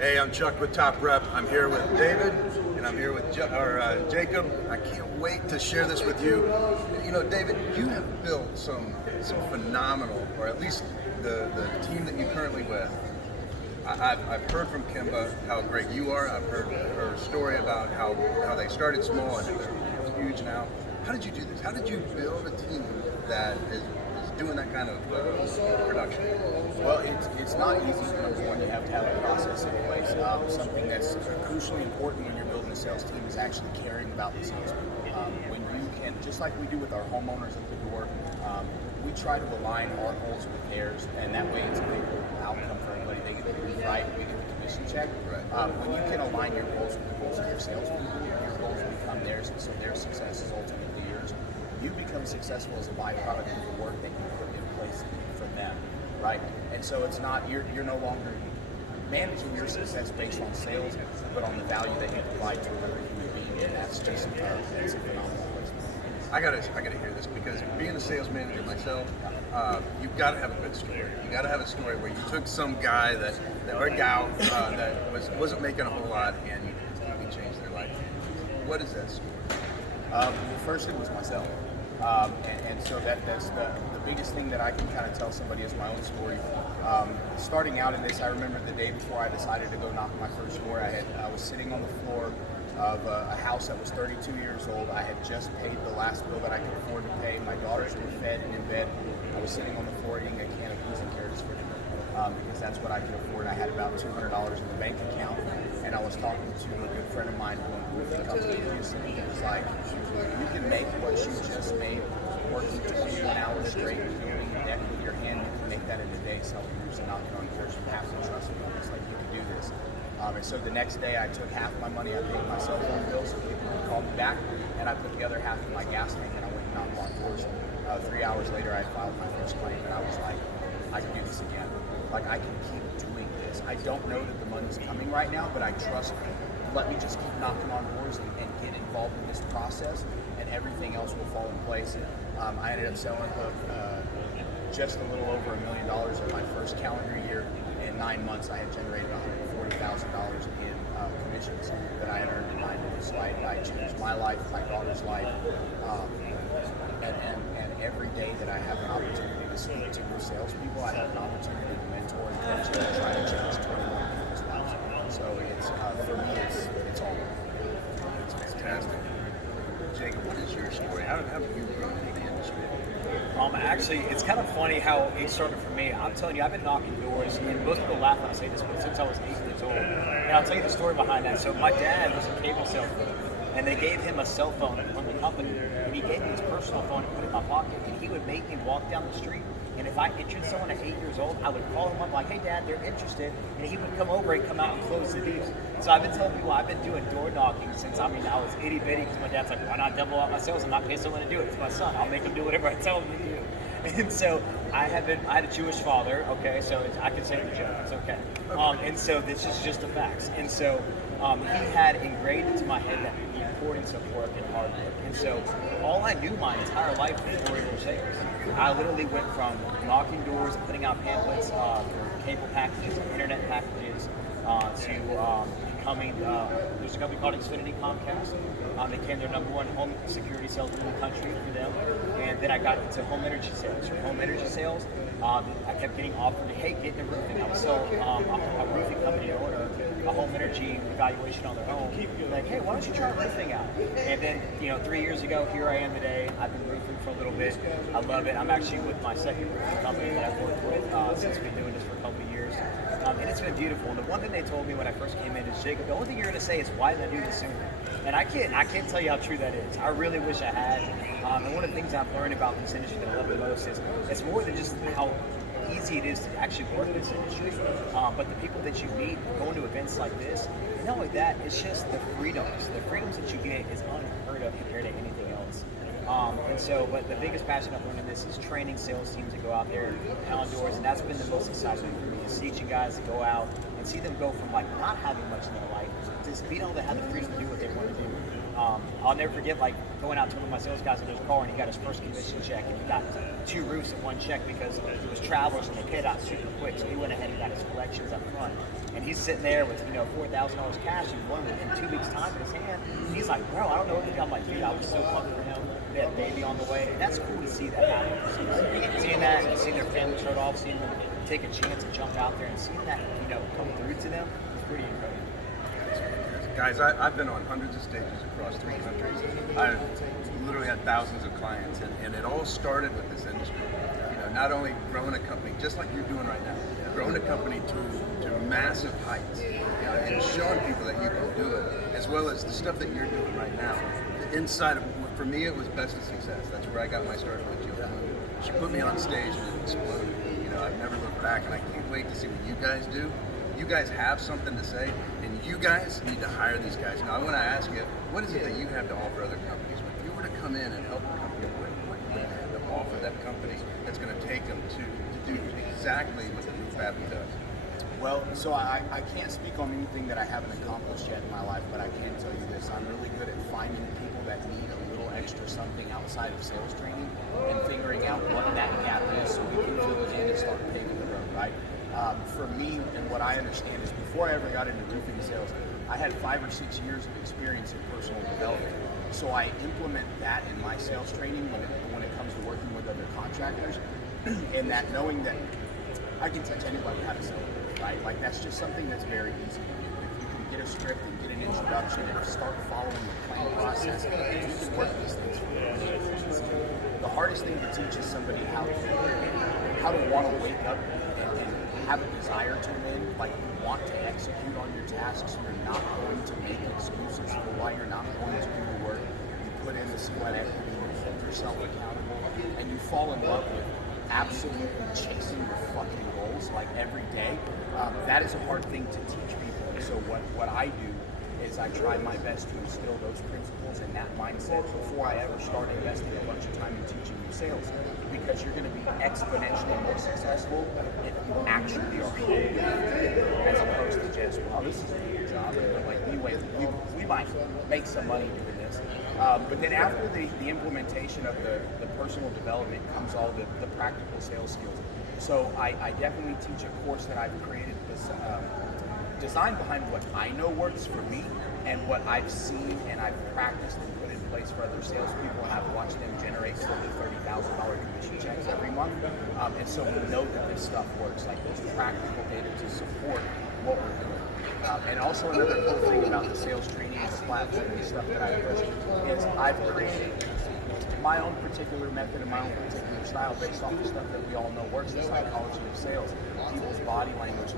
Hey, I'm Chuck with Top Rep. I'm here with David, and I'm here with Jacob. I can't wait to share this with you. You know, David, you have built some phenomenal, or at least the team that you're currently with. I've heard from Kimba how great you are. I've heard her story about how they started small and it's huge now. How did you do this? How did you build a team that is doing that kind of production? Well, it's not easy. Number one, you have to have a process in place. Something that's crucially important when you're building a sales team is actually caring about the salespeople. When you can, just like we do with our homeowners at the door, we try to align our goals with theirs, and that way it's a favorable outcome for everybody. They get the roof right, we get the commission check. Right. When you can align your goals with the goals of your salespeople, your goals become theirs, and so their success is ultimately yours. You become successful as a byproduct of the work that you put in place for them, right? And so it's not, you're no longer managing your success based on sales, but on the value that you provide to another human being, and that's just that's a phenomenal place. I gotta hear this, because being a sales manager myself, you've got to have a good story. You got to have a story where you took some guy or a gal that wasn't making a whole lot, and you completely changed their life. What is that story? First, it was myself. And so that's the biggest thing that I can kind of tell somebody is my own story. Starting out in this, I remember the day before I decided to go knock my first door. I was sitting on the floor of a house that was 32 years old. I had just paid the last bill that I could afford to pay. My daughters were fed and in bed. I was sitting on the floor eating a can of peas and carrots for dinner because that's what I could afford. I had about $200 in the bank account, and I was talking to a good friend of mine who owned a roofing company in Houston, and he was like, you can make what you just made working 21 hours straight, building a deck with your hand. You can make that in a day, selling roofs and knocking on doors. You have to trust me. It's like, you can do this. And so the next day I took half my money, I paid my cell phone bill so people could call me back, and I put the other half in my gas tank, and I went and knocked on doors. 3 hours later I filed my first claim, and I was like, I can do this again. Like, I can keep doing this. I don't know that the money's coming right now, but I trust me. Let me just keep knocking on doors and get involved in this process, and everything else will fall in place. I ended up selling just a little over $1 million in my first calendar year. In 9 months, I had generated $140,000 in commissions that I had earned in 9 months. So I changed my life, my daughter's life, and every day that I have an opportunity to speak to new salespeople, I have an opportunity to mentor and coach them and try to change 21 people's lives. So it's for me, it's all. It's fantastic. Jacob, what is your story? How have you grown in the industry? Actually, it's kind of funny how it started for me. I'm telling you, I've been knocking doors, and most people laugh when I say this, but since I was 8 years old. And I'll tell you the story behind that. So my dad was a cable salesman, and they gave him a cell phone from the company, and he gave me his personal phone and put it in my pocket, and he would make me walk down the street, and if I interested someone at 8 years old, I would call him up like, hey Dad, they're interested, and he would come over and come out and close the deals. So I've been telling people I've been doing door knocking since, I was itty bitty, because my dad's like, why not double out my sales and not pay someone to do it? It's my son, I'll make him do whatever I tell him to do. And so I had a Jewish father, okay, so I can say the joke, it's okay. And so this is just the facts. And so he had ingrained into my head that the importance of work and hard work. And so all I knew my entire life was door-to-door sales. I literally went from knocking doors and putting out pamphlets for cable packages and internet packages to becoming, there's a company called Xfinity Comcast. Became their #1 home security salesman in the country for them. And then I got into home energy sales. From home energy sales, I kept getting offered, hey, get into roofing. I was still a roofing company owner, a home energy evaluation on their home. Like, hey, why don't you try roofing out? And then, 3 years ago, here I am today. I've been roofing for a little bit. I love it. I'm actually with my second roofing company that I've worked with since we've been doing this for a couple of years. And it's been beautiful. And the one thing they told me when I first came in is, Jacob, the only thing you're going to say is, why didn't I do this sooner? And I can't tell you how true that is. I really wish I had. And one of the things I've learned about this industry that I love the most is it's more than just how easy it is to actually work in this industry, but the people that you meet going to events like this, and not only that, it's just the freedoms. The freedoms that you get is unheard of compared to anything else. But the biggest passion I've learned in this is training sales teams to go out there and pound doors, and that's been the most exciting thing for me, is teaching guys to go out and see them go from like not having much in their life to being able to have the freedom to do what they want to do. I'll never forget like going out to one of my sales guys in his car, and he got his first commission check, and he got 2 roofs in one check because it was travelers and they paid out super quick. So he went ahead and got his collections up front, and he's sitting there with $4,000 cash and one in 2 weeks' time in his hand. And he's like, bro, I don't know what to do. I'm like, dude, I was so pumped for him. They had a baby on the way, and that's cool to see that happen. Seeing that, and seeing their family start off, seeing them take a chance and jump out there, and seeing that come through to them is pretty incredible. Guys, I've been on hundreds of stages across 3 countries. I've literally had thousands of clients, and it all started with this industry. Not only growing a company, just like you're doing right now, growing a company to massive heights, and showing people that you can do it, as well as the stuff that you're doing right now. Inside of, for me, it was Best of Success. That's where I got my start with Jill. She put me on stage and it exploded. I've never looked back, and I can't wait to see what you guys do. You guys have something to say, and you guys need to hire these guys. Now, I want to ask you, what is it that you have to offer other companies? If you were to come in and help a company, what do you have to offer that company that's going to take them to do exactly what the Papi does? Well, so I can't speak on anything that I haven't accomplished yet in my life, but I can tell you this. I'm really good at finding people that need a little extra something outside of sales training and figuring out what that gap is so we can fill it in and start paving the road, right? For me, and what I understand is before I ever got into roofing sales, I had 5 or 6 years of experience in personal development. So I implement that in my sales training when it comes to working with other contractors, and that knowing that I can teach anybody how to sell it, right? Like that's just something that's very easy to do. If you can get a script and get an introduction and start following the plan process, you can work these things for years. The hardest thing to teach is somebody how to want to wake up and have a desire to win, like you want to execute on your tasks. You're not going to make excuses for why you're not going to do the work. You put in the sweat equity, you hold yourself accountable, and you fall in love with absolutely chasing your fucking goals like every day. That is a hard thing to teach people. So what I do is I try my best to instill those principles and that mindset before I ever start investing a bunch of time in teaching you sales, because you're going to be exponentially more successful if you actually are humble, as opposed to just, well, this is a good job, and like we might make some money doing this. But then after the implementation of the personal development comes all the practical sales skills. So I definitely teach a course that I've created this design behind what I know works for me and what I've seen and I've practiced and put in place for other salespeople, and I've watched them generate $20,000 to $30,000 commission checks every month. And so we know that this stuff works. Like there's practical data to support what we're doing. And also another cool thing about the sales training platform and stuff that I push is I've created my own particular method and my own particular style based off the stuff that we all know works, the psychology of sales, people's body language.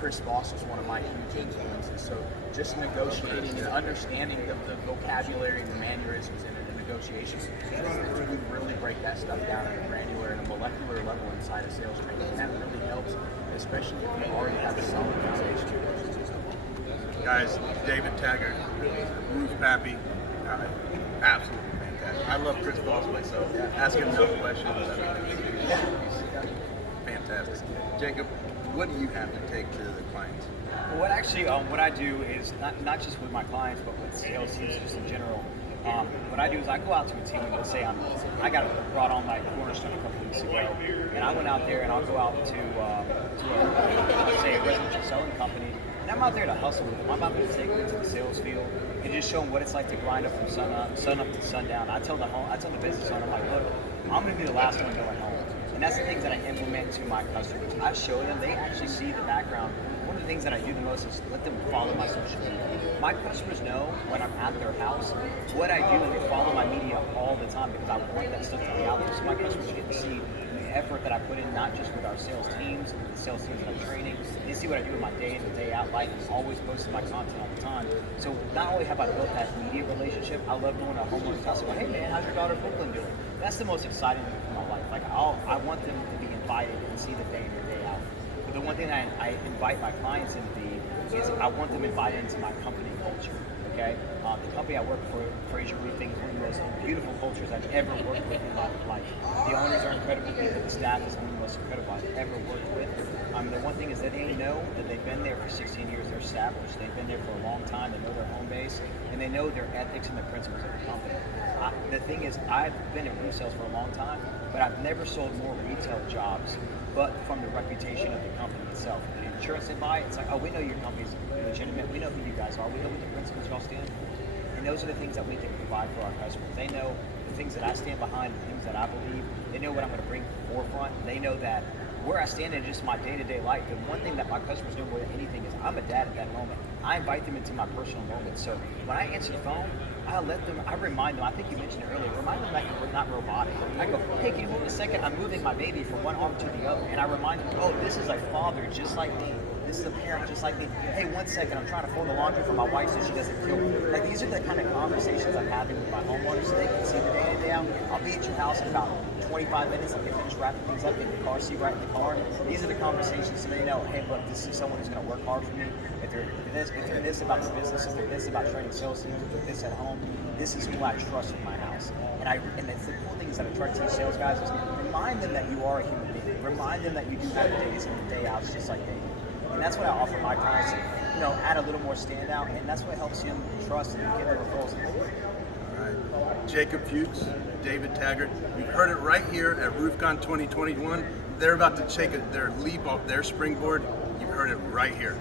Chris Voss is one of my huge influences. So just negotiating and understanding the vocabulary and the mannerisms in the negotiations, we really break that stuff down at a granular and a molecular level inside of sales training, and that really helps, especially if you already have a solid foundation. Guys, David Taggert, Roof Papi, absolutely fantastic. I love Chris Voss myself. Ask him no questions. He's fantastic. Jacob, what do you have to take to the clients? Well, what I do is not just with my clients, but with sales teams just in general. What I do is I go out to a team. Let's say I got brought on by Cornerstone a couple weeks ago, and I went out there and I'll go out to let's say a residential selling company, and I'm out there to hustle with them. I'm out there to take them to the sales field and just show them what it's like to grind up from sun up to sundown. I tell the business owner, I'm like, look, I'm going to be the last one going home. And that's the things that I implement to my customers. I show them, they actually see the background. One of the things that I do the most is let them follow my social media. My customers know when I'm at their house what I do, and they follow my media all the time because I want that stuff to be out there. So my customers get to see the effort that I put in, not just with our sales teams and the sales teams that I'm training. They see what I do in my day in and day out life. I'm always posting my content all the time. So not only have I built that media relationship, I love going to homeowners house and go, hey man, how's your daughter Brooklyn doing? That's the most exciting thing for my life. Like I want them to be invited and see the day in and day out. But the one thing I invite my clients into is I want them invited into my company culture. Okay, the company I work for, Fraser Roofing, is one of the most beautiful cultures I've ever worked with in my life. The owners are incredible people. The staff is one of the most incredible I've ever worked with. The one thing is that they know that they've been there for 16 years. They're established. They've been there for a long time. They know their home base, and they know their ethics and the principles of the company. The thing is, I've been in roof sales for a long time, but I've never sold more retail jobs, but from the reputation of the company itself. The insurance they buy, it's like, oh, we know your company's legitimate. We know who you guys are. We know what the principles y'all stand for. And those are the things that we can provide for our customers. They know the things that I stand behind, the things that I believe. They know what I'm going to bring to the forefront. They know that where I stand in just my day-to-day life. And one thing that my customers know more than anything is I'm a dad at that moment. I invite them into my personal moments. So when I answer the phone, I remind them, I think you mentioned it earlier, remind them that you're not robotic. I go, hey, can you hold a second? I'm moving my baby from one arm to the other. And I remind them, oh, this is a father just like me. This is a parent just like me. Hey, 1 second, I'm trying to fold the laundry for my wife so she doesn't kill me. Like, these are the kind of conversations I'm having with my homeowners so they can see the day in, day out. I'll be at your house in about 25 minutes. I'll get finished wrapping things up, get the car seat right in the car. These are the conversations so they know, hey, look, this is someone who's going to work hard for me. If they're this about the business, if they're this about training sales teams, if they're this at home, this is who I trust with my house. And it's the cool thing is that I try to teach sales guys is remind them that you are a human being. Remind them that you do have days in and day outs just like they do. And that's what I offer my clients, add a little more standout, and that's what helps him trust and get the referrals. All right. Jacob Fuchs, David Taggert, you've heard it right here at RoofCon 2021. They're about to take their leap off their springboard. You've heard it right here.